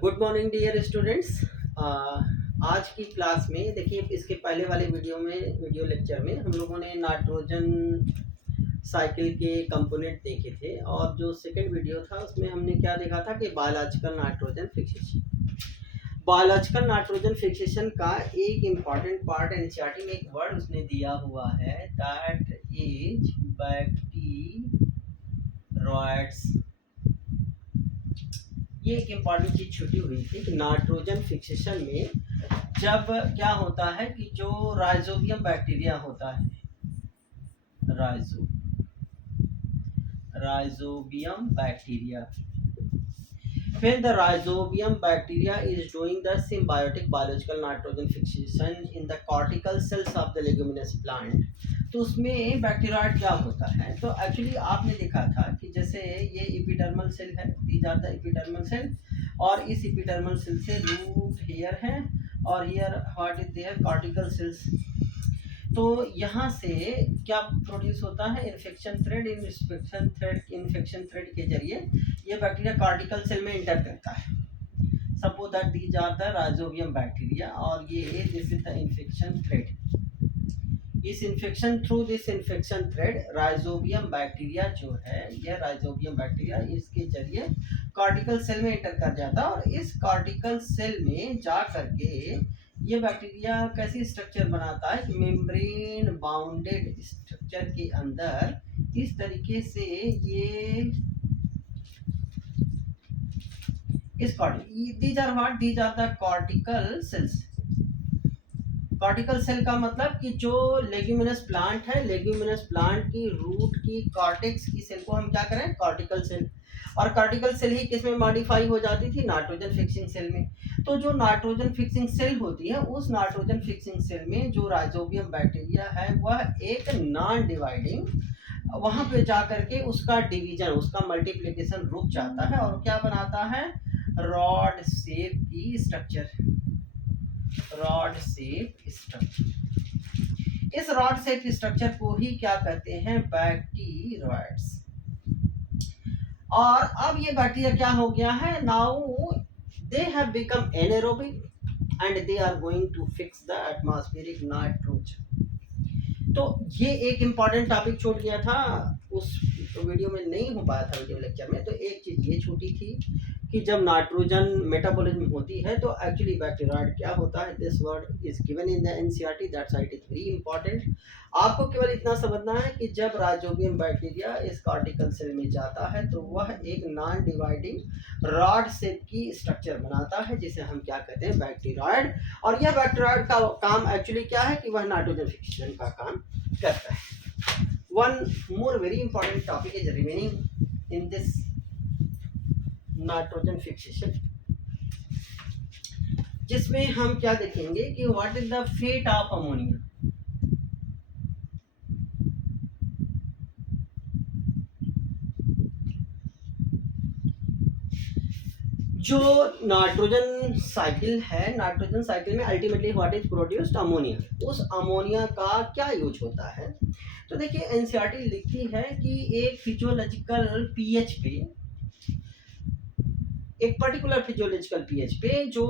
Good morning dear students. आज की class में देखिए, इसके पहले वाले वीडियो लेक्चर में हम लोगों ने नाइट्रोजन साइकिल के कंपोनेंट देखे थे, और जो सेकंड वीडियो था उसमें हमने क्या देखा था कि बायोलॉजिकल नाइट्रोजन फिक्सेशन का एक इम्पॉर्टेंट पार्ट एनसीईआरटी में एक वर्ड उसने दिया हुआ है, दैट इज बैक्टीरियोइड्स। ये एक इम्पॉर्टेंट चीज छुटी हुई थी कि नाइट्रोजन फिक्सेशन में जब क्या होता है कि जो राइजोबियम बैक्टीरिया होता है, rhizobium bacteria, when the rhizobium bacteria is doing the symbiotic biological nitrogen fixation in the cortical cells of the leguminous plant, तो उसमें बैक्टीरियाइड क्या होता है। तो एक्चुअली आपने देखा था कि जैसे ये एपिडर्मल सेल है, these are the epidermal cell, और इस एपिडर्मल सेल से रूट हेयर है, और here what is there cortical cells. तो यहाँ से क्या प्रोड्यूस होता है, इन्फेक्शन थ्रेड। इन्फेक्शन थ्रेड के जरिए ये बैक्टीरिया कॉर्टिकल सेल में इंटर करता है। Suppose that these are the rhizobium bacteria, और ये this is the infection thread. इस infection through this infection thread rhizobium bacteria जो है, यह राइजोबियम बैक्टीरिया इसके जरिए कॉर्टिकल सेल में इंटर कर जाता है, और इस कॉर्टिकल सेल में जा करके ये बैक्टीरिया कैसी स्ट्रक्चर बनाता है कि मेम्ब्रेन बाउंडेड स्ट्रक्चर के अंदर इस तरीके से ये इस these are the cortical cells. Cortical cell का मतलब कि जो लेग्यूमिनस प्लांट है, लेग्यूमिनस प्लांट की रूट की कॉर्टेक्स की सेल को हम क्या करें, कॉर्टिकल सेल। और कॉर्टिकल सेल ही किस में मॉडिफाई हो जाती थी, नाइट्रोजन फिक्सिंग सेल में। तो जो नाइट्रोजन फिक्सिंग सेल होती है, उस नाइट्रोजन फिक्सिंग सेल में जो राइजोबियम बैक्टीरिया है वह एक नॉन डिवाइडिंग, वहां पे जा करके उसका डिवीजन, उसका मल्टीप्लिकेशन रुक जाता है, और क्या बनाता है, रॉड शेप की स्ट्रक्चर। रॉड शेप स्ट्रक्चर, इस रॉड शेप स्ट्रक्चर को ही क्या कहते हैं, बैक्टीरियोइड्स। और अब ये बैक्टीरिया क्या हो गया है, now they have become anaerobic and they are going to fix the atmospheric nitrogen. तो ये एक इंपॉर्टेंट टॉपिक छूट गया था, उस वीडियो में नहीं हो पाया था वीडियो लेक्चर में। तो एक चीज ये छूटी थी कि जब नाइट्रोजन मेटाबॉलिज्म होती है तो एक्चुअली बैक्टीरियाइड क्या होता है। This word is given in the NCERT, that's it is very important. आपको केवल इतना समझना है कि जब राइजोबियम बैक्टीरिया इस कॉर्टिकल सेल में जाता है तो वह एक नॉन डिवाइडिंग रॉड शेप की स्ट्रक्चर बनाता है, जिसे हम क्या कहते हैं, बैक्टीरियाइड। और यह बैक्टीरियाइड का काम एक्चुअली क्या है कि वह नाइट्रोजन फिक्सेशन का काम करता है। One more very important topic is remaining in this nitrogen fixation, जिसमें हम क्या देखेंगे कि what is the fate of ammonia. जो नाइट्रोजन साइकिल है, नाइट्रोजन साइकिल में ultimately what is produced, ammonia. उस अमोनिया का क्या यूज होता है। तो देखिए, एनसीईआरटी लिखती है कि एक फिजियोलॉजिकल पीएच पे, एक पर्टिकुलर फिजियोलॉजिकल पीएच पे, जो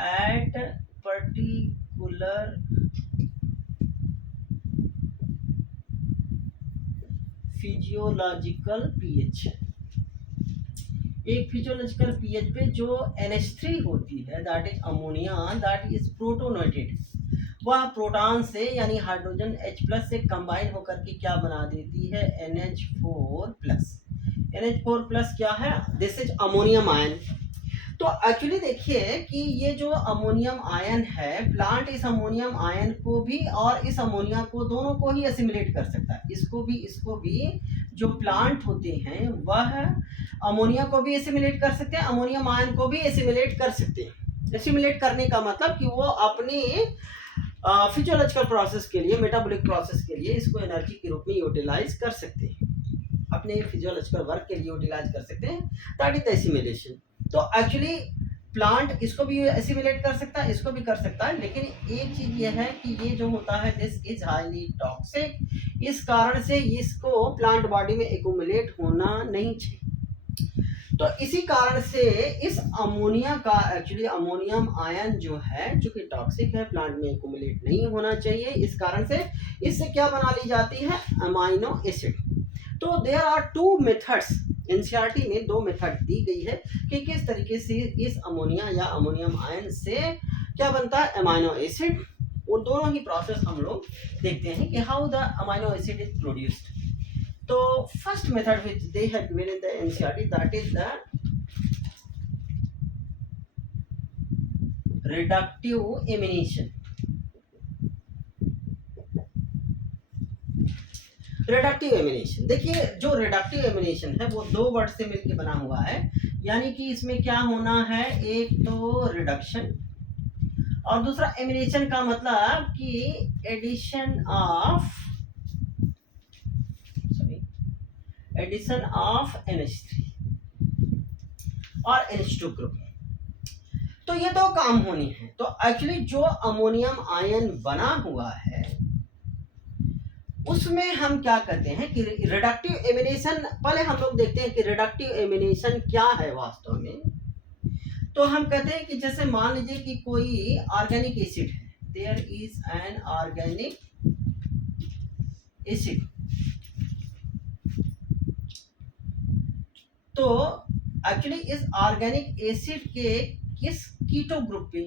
एट पर्टिकुलर फिजियोलॉजिकल पीएच, एक फिजियोलॉजिकल पीएच पे जो NH3 होती है, that is ammonia, that is protonated. वह प्रोटॉन से यानी हाइड्रोजन H+ से कंबाइन होकर के क्या बना देती है, NH4+। NH4+ क्या है, दिस इज अमोनियम आयन। तो एक्चुअली देखिए कि ये जो अमोनियम आयन है, प्लांट इस अमोनियम आयन को भी और इस अमोनिया को, दोनों को ही एसिमिलेट कर सकता है। इसको भी जो प्लांट होते हैं वह अमोनिया को भी एसिमिलेट कर सकते हैं, अमोनियम आयन को भी एसिमिलेट कर सकते हैं। एसिमिलेट करने का मतलब कि वो अपने फिजियोलॉजिकल प्रोसेस के लिए, मेटाबॉलिक प्रोसेस के लिए इसको एनर्जी के रूप में यूटिलाइज कर सकते हैं, अपने फिजियोलॉजिकल वर्क के लिए यूटिलाइज कर सकते हैं, दैट इज एसिमिलेशन। तो एक्चुअली प्लांट इसको भी एसिमिलेट कर सकता है, इसको भी कर सकता है, लेकिन एक चीज ये है कि ये जो होता है, दिस इज हाईली टॉक्सिक। इस कारण से इसको प्लांट बॉडी में एक्यूमुलेट होना नहीं चाहिए। तो इसी कारण से इस अमोनिया का एक्चुअली अमोनियम आयन जो है जो कि टॉक्सिक है, प्लांट में एक्यूमुलेट नहीं होना चाहिए। इस कारण से इससे क्या बना ली जाती है, अमाइनो एसिड। तो there are two methods, NCERT में 2 मेथड दी गई है कि किस तरीके से इस अमोनिया या अमोनियम आयन से क्या बनता है, अमाइनो एसिड। वो दोनों ही प्रोसेस हम लोग देखते हैं कि how the amino acid is produced. तो first method which they have given in the NCERT, that is the reductive amination। Reductive ammunition, देखिए जो रिडक्टिव एमिनेशन है वो 2 वर्ड से मिलकर बना हुआ है, यानी कि इसमें क्या होना है, एक तो रिडक्शन और दूसरा एमिनेशन का मतलब कि एडिशन ऑफ NH3 और NH2 ग्रुप। तो ये 2 काम होनी है। तो एक्चुअली जो अमोनियम आयन बना हुआ है उसमें हम क्या करते हैं कि रिडक्टिव एमिनेशन, पहले हम लोग देखते हैं कि रिडक्टिव एमिनेशन क्या है वास्तव में। तो हम कहते हैं कि जैसे मान लीजिए कि कोई ऑर्गेनिक एसिड है, there is an organic acid, तो एक्चुअली इस ऑर्गेनिक एसिड के किस कीटो ग्रुप पे,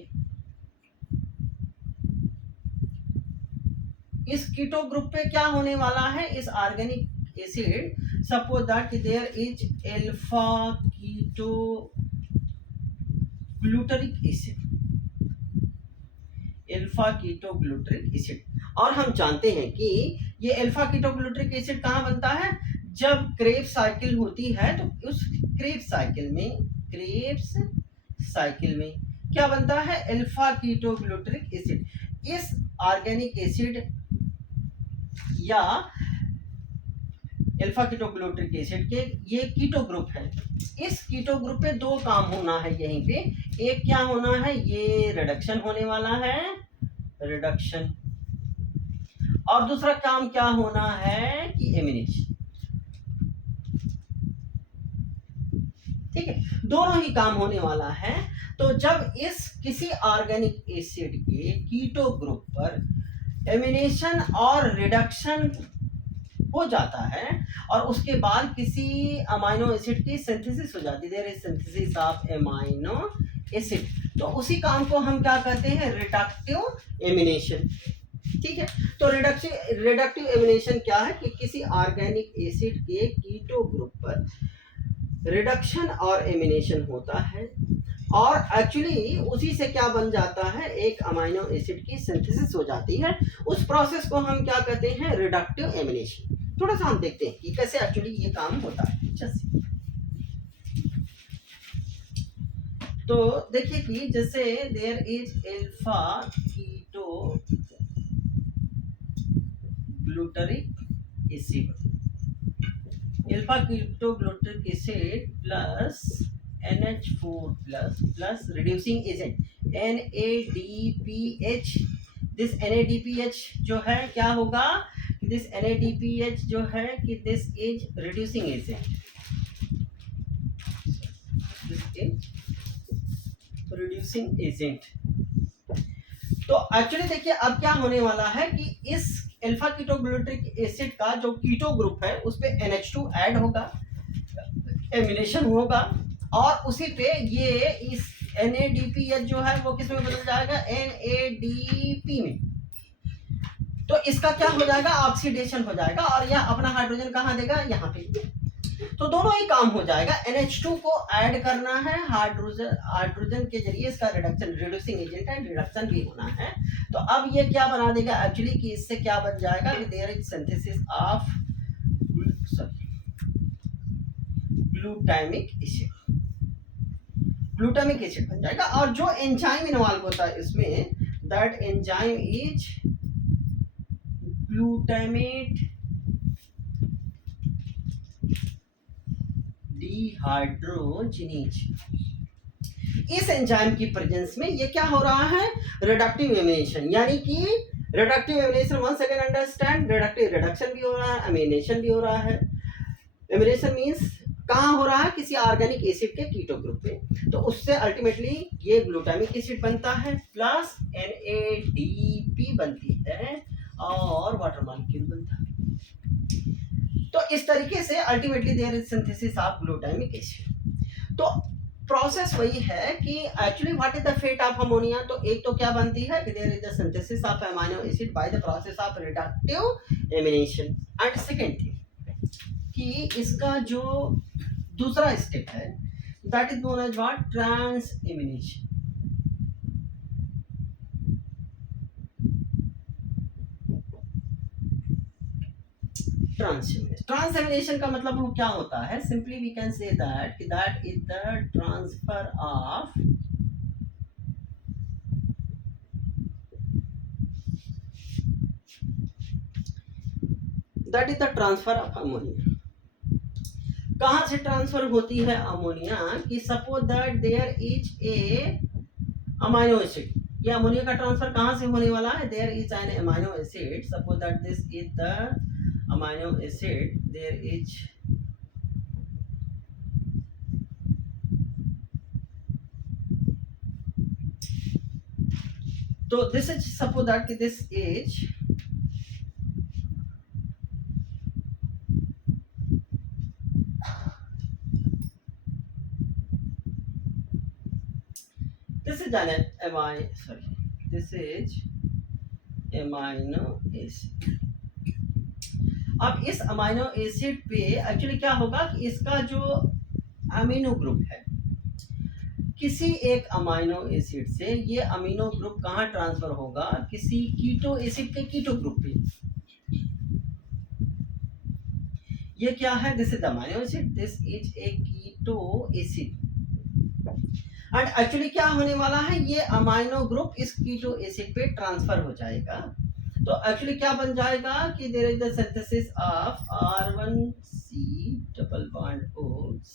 इस कीटो ग्रुप पे क्या होने वाला है, इस organic acid, suppose that there is alpha keto glutaric acid, alpha keto glutaric acid. और हम जानते हैं कि ये अल्फा कीटो ग्लूटरिक एसिड कहाँ बनता है, जब क्रेब्स साइकिल होती है तो उस क्रेब्स साइकिल में क्या बनता है, अल्फा कीटो ग्लूटरिक एसिड। इस ऑर्गेनिक एसिड या अल्फा कीटो ग्लूटरिक एसिड के ये कीटो ग्रुप है। इस कीटो ग्रुप पे 2 काम होना है यहीं पे, एक क्या होना है, ये रिडक्शन होने वाला है, रिडक्शन, और दूसरा काम क्या होना है कि एमिनेशन। ठीक है, दोनों ही काम होने वाला है। तो जब इस किसी ऑर्गेनिक एसिड के कीटो ग्रुप पर एमिनेशन और रिडक्शन हो जाता है और उसके बाद किसी अमाइनो एसिड की सिंथेसिस हो जाती है, there is synthesis of amino acid, तो उसी काम को हम क्या कहते हैं, रिडक्टिव एमिनेशन। ठीक है, तो रिडक्टिव एमिनेशन क्या है कि किसी ऑर्गेनिक एसिड के कीटो ग्रुप पर रिडक्शन और एमिनेशन होता है और एक्चुअली उसी से क्या बन जाता है, एक अमाइनो एसिड की सिंथेसिस हो जाती है। उस प्रोसेस को हम क्या कहते हैं, रिडक्टिव एमिनेशन। थोड़ा सा हम देखते हैं कि कैसे एक्चुअली ये काम होता है। तो देखिए कि जैसे there is alpha keto glutaric acid, alpha keto glutaric acid plus NH4 plus reducing agent NADPH। This NADPH जो है क्या होगा, दिस NADPH जो है कि this is reducing agent, this is reducing agent. तो एक्चुअली देखिए अब क्या होने वाला है कि इस अल्फा कीटो ग्लूटरिक एसिड का जो कीटो ग्रुप है उस पे NH2 ऐड होगा, एमिनेशन होगा और उसी पे ये इस NADPH जो है वो किस में बदल जाएगा, NADP में। तो इसका क्या हो जाएगा, ऑक्सीडेशन हो जाएगा और यह अपना हाइड्रोजन कहाँ देगा, यहाँ पे। तो दोनों ही काम हो जाएगा, NH2 को ऐड करना है, हाइड्रोजन के जरिए इसका रिडक्शन, रिड्यूसिंग एजेंट है, रिडक्शन भी होना है। तो अब ये क्या बना देगा एक्चुअली कि इससे क्या बन जाएगा, there is synthesis of glutamic acid, glutamic acid बन जाएगा। और जो एंजाइम इन्वॉल्व होता है इसमें, that enzyme is glutamate dehydrogenase. इस एंजाइम की प्रेजेंस में ये क्या हो रहा है, रिडक्टिव एमिनेशन, यानी कि reductive amination once again understand, reductive reduction भी हो रहा है, एमिनेशन भी हो रहा है। एमिनेशन मींस कहाँ हो रहा है, किसी ऑर्गेनिक एसिड के कीटो ग्रुप पे, तो उससे अल्टीमेटली ये ग्लूटामिक एसिड बनता है प्लस NADP बनती है और वाटर मॉलिक्यूल बनता है। तो इस तरीके से ultimately there is synthesis of glutamic acid. तो प्रोसेस वही है कि actually what is the fate of ammonia. तो एक तो क्या बनती है कि there is the synthesis of amino acid by the process of reductive amination. And second thing कि इसका जो दूसरा स्टेप है that is known as what, transamination. Transamination का मतलब वो क्या होता है, simply we can say that that is the transfer of ammonia. कहां से ट्रांसफर होती है अमोनिया कि suppose that there is a amino acid, ये अमोनिया का ट्रांसफर कहां से होने वाला है, there is an amino acid, suppose that this is the amino acid, there is तो this is suppose that this is this is an this is amino acid। अब इस अमाइनो एसिड पे एक्चुअली क्या होगा कि इसका जो अमीनो ग्रुप है, किसी एक अमाइनो एसिड से ये अमीनो ग्रुप कहाँ ट्रांसफर होगा, किसी कीटो एसिड के कीटो ग्रुप पे। ये क्या है, this is amino acid, this is a keto acid. And actually क्या होने वाला है, ये अमाइनो ग्रुप इस कीटो एसिड पे ट्रांसफर हो जाएगा। तो एक्चुअली क्या बन जाएगा कि there is the synthesis of R1C double bond O's,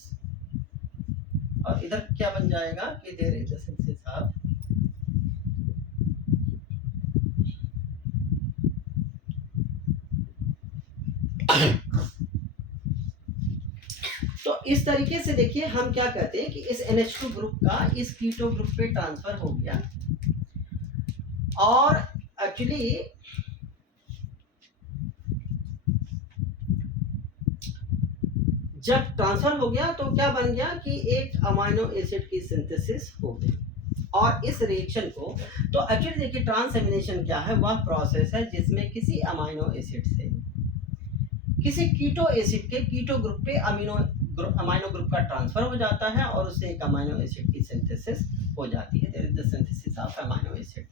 और इधर क्या बन जाएगा कि there is the synthesis of तो इस तरीके से देखिए हम क्या कहते हैं कि इस NH2 ग्रुप का इस कीटो ग्रुप पे ट्रांसफर हो गया, और एक्चुअली जब ट्रांसफर हो गया तो क्या बन गया कि एक अमाइनो एसिड की सिंथेसिस हो गई। और इस रिएक्शन को, तो एक्चुअली देखिए ट्रांसएमिनेशन क्या है, वह प्रोसेस है जिसमें किसी अमाइनो एसिड से किसी कीटो एसिड के कीटो ग्रुप पे अमाइनो ग्रुप का ट्रांसफर हो जाता है और उससे एक अमाइनो एसिड की सिंथेसिस हो जाती है, there is the synthesis of amino acid.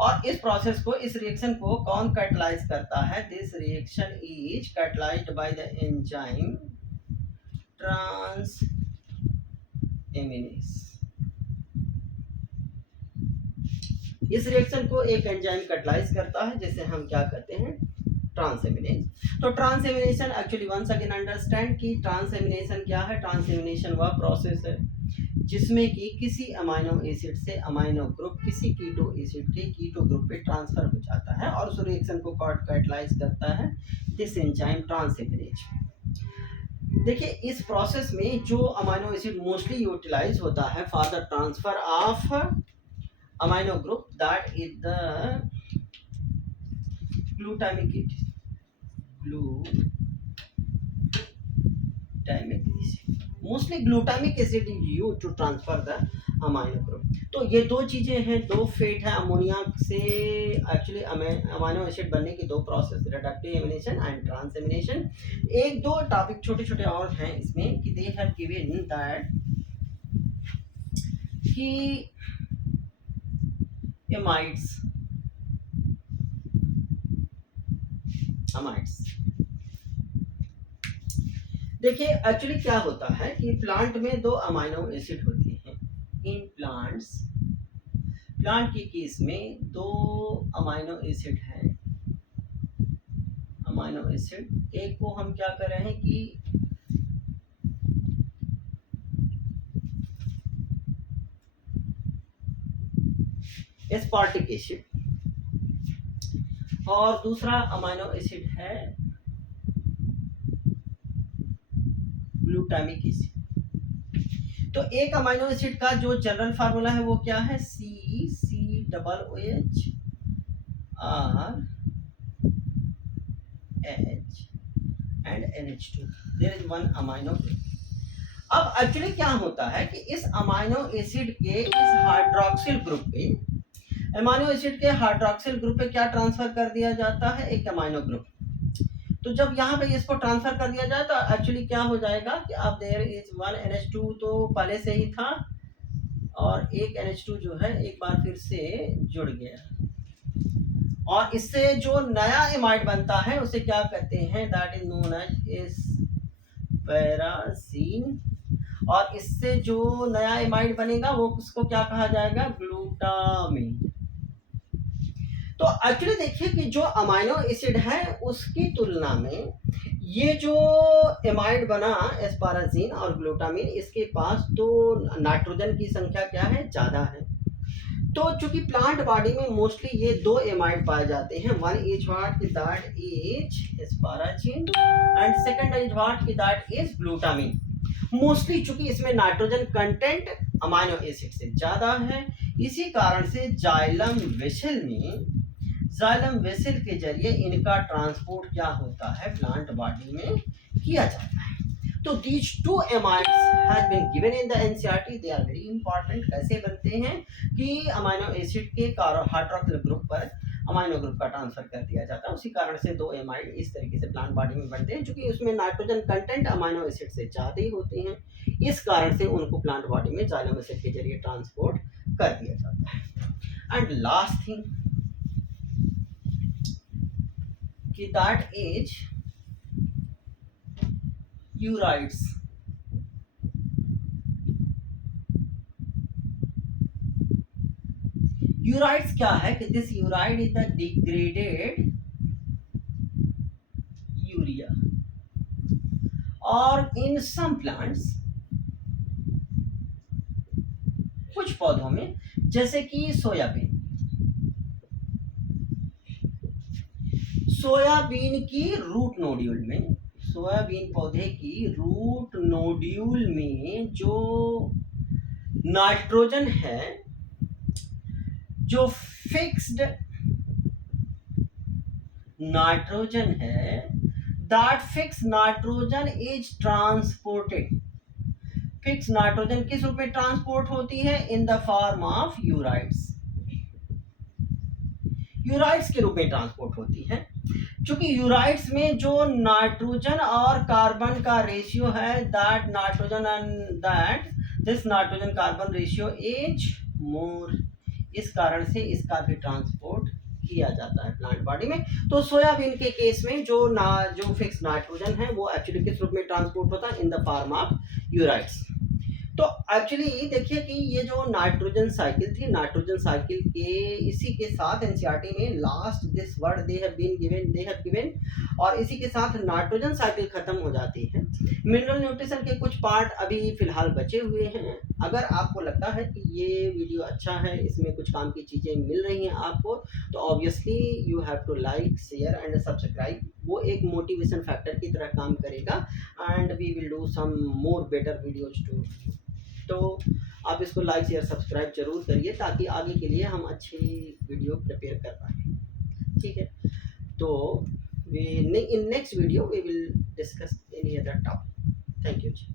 और इस प्रोसेस को, इस रिएक्शन को कौन कैटलाइज करता है, this reaction is catalysed by the enzyme transaminase. इस रिएक्शन को एक एंजाइम कैटलाइज करता है जिसे हम क्या कहते हैं, ट्रांसएमिनेस। तो transamination actually once again understand कि ट्रांसएमिनेशन क्या है। ट्रांसएमिनेशन वह प्रोसेस है जिसमें कि किसी अमाइनो एसिड से अमाइनो ग्रुप किसी कीटो एसिड के कीटो ग्रुप पे ट्रांसफर हो जाता है और उस रिएक्शन को कैटलाइज करता है दिस एंजाइम ट्रांसएमिनेज। देखिए इस प्रोसेस में जो अमाइनो एसिड मोस्टली यूटिलाइज होता है for the transfer of amino group, that is the glutamic acid, mostly glutamic acid is used to transfer the amino group। तो ये दो चीजें हैं, दो फेट है अमोनिया से एक्चुअली अमाइनो एसिड बनने की दो process, reductive amination and transamination. एक दो टॉपिक छोटे छोटे और हैं इसमें कि दे हैव गिवन दैट कि एमाइड्स अमाइड्स। देखिए एक्चुअली क्या होता है कि प्लांट में दो अमाइनो एसिड होते हैं। इन प्लांट की केस में दो अमाइनो एसिड हैं, अमाइनो एसिड। एक को हम क्या कर रहे हैं कि एस्पार्टिक एसिड, और दूसरा अमाइनो एसिड है ग्लूटामिक एसिड। तो एक अमाइनो एसिड का जो जनरल फार्मूला है वो क्या है, COOH RH and NH2, there is one amino group। अब एक्चुअली क्या होता है कि इस अमाइनो एसिड के इस हाइड्रोक्सिल ग्रुप पे, अमाइनो एसिड के हाइड्रोक्सिल ग्रुप पे क्या ट्रांसफर कर दिया जाता है, एक अमाइनो ग्रुप। तो जब यहाँ पे इसको ट्रांसफर कर दिया जाए तो एक्चुअली क्या हो जाएगा कि अब देयर इज वन NH2 तो पहले से ही था और एक NH2 जो है एक बार फिर से जुड़ गया, और इससे जो नया एमाइड बनता है उसे क्या कहते हैं, दैट इज नोन एज पैराजीन। और इससे जो नया एमाइड बनेगा वो उसको क्या कहा जाएगा, ग्लूटामिन। तो एक्चुअली देखिए कि जो अमाइनो एसिड है उसकी तुलना में ये जो एमाइड बना एस्पाराजीन और ग्लूटामिन, इसके पास तो नाइट्रोजन की संख्या क्या है, ज़्यादा है। तो चूंकि प्लांट बॉडी में मोस्टली ये दो एमाइड पाए जाते हैं, वन इज व्हाट की that is asparagine and second is what की दैट इज ग्लूटामिन। मोस्टली चूंकि इसमें नाइट्रोजन कंटेंट अमाइनो एसिड से ज़्यादा है, इसी कारण से जाइलम वेसल के जरिए इनका ट्रांसपोर्ट क्या होता है, प्लांट बॉडी में किया जाता है। तो these two amides has been given in the NCERT, they are very important। कैसे बनते हैं कि अमाइनो एसिड के हाइड्रोक्सिल ग्रुप पर अमाइनो ग्रुप का ट्रांसफर कर दिया जाता है, उसी कारण से दो एमाइड इस तरीके से प्लांट बॉडी में बनते हैं, क्योंकि उसमें नाइट्रोजन कंटेंट अमाइनो एसिड से ज़्यादा ही होते हैं, इस कारण से उनको प्लांट बॉडी में जाइलम एसिड के जरिए ट्रांसपोर्ट कर दिया जाता है। एंड लास्ट थिंग कि दैट इज यूराइड्स। यूराइड्स क्या है कि this ureide is the degraded urea, और इन सम प्लांट्स, कुछ पौधों में जैसे कि सोयाबीन की रूट नोड्यूल में, सोयाबीन पौधे की रूट नोड्यूल में जो नाइट्रोजन है, जो फिक्स्ड नाइट्रोजन है, that fix nitrogen is transported. Fix nitrogen किस रूप में ट्रांसपोर्ट होती है, इन द फॉर्म ऑफ यूराइड्स। यूराइड्स के रूप में ट्रांसपोर्ट होती है, क्योंकि यूराइड्स में जो नाइट्रोजन और कार्बन का रेशियो है, that nitrogen and that this nitrogen carbon ratio is more, इस कारण से इसका भी ट्रांसपोर्ट किया जाता है प्लांट बॉडी में। तो सोयाबीन के केस में जो फिक्स नाइट्रोजन है वो एक्चुअली किस रूप में ट्रांसपोर्ट होता है, इन द फॉर्म ऑफ यूराइड्स। तो एक्चुअली देखिए कि ये जो नाइट्रोजन साइकिल थी, नाइट्रोजन साइकिल के इसी के साथ एनसीईआरटी में last this word they have given, और इसी के साथ नाइट्रोजन साइकिल खत्म हो जाती है। मिनरल न्यूट्रिशन के कुछ पार्ट अभी फिलहाल बचे हुए हैं। अगर आपको लगता है कि ये वीडियो अच्छा है, इसमें कुछ काम की चीज़ें मिल रही हैं आपको, तो obviously you have to like, share and subscribe. वो एक मोटिवेशन फैक्टर की तरह काम करेगा, and we will do some more better videos too. तो आप इसको लाइक शेयर सब्सक्राइब जरूर करिए, ताकि आगे के लिए हम अच्छी वीडियो प्रिपेयर कर पाएँ। ठीक है, तो in next video we will discuss any other topic. Thank you ji.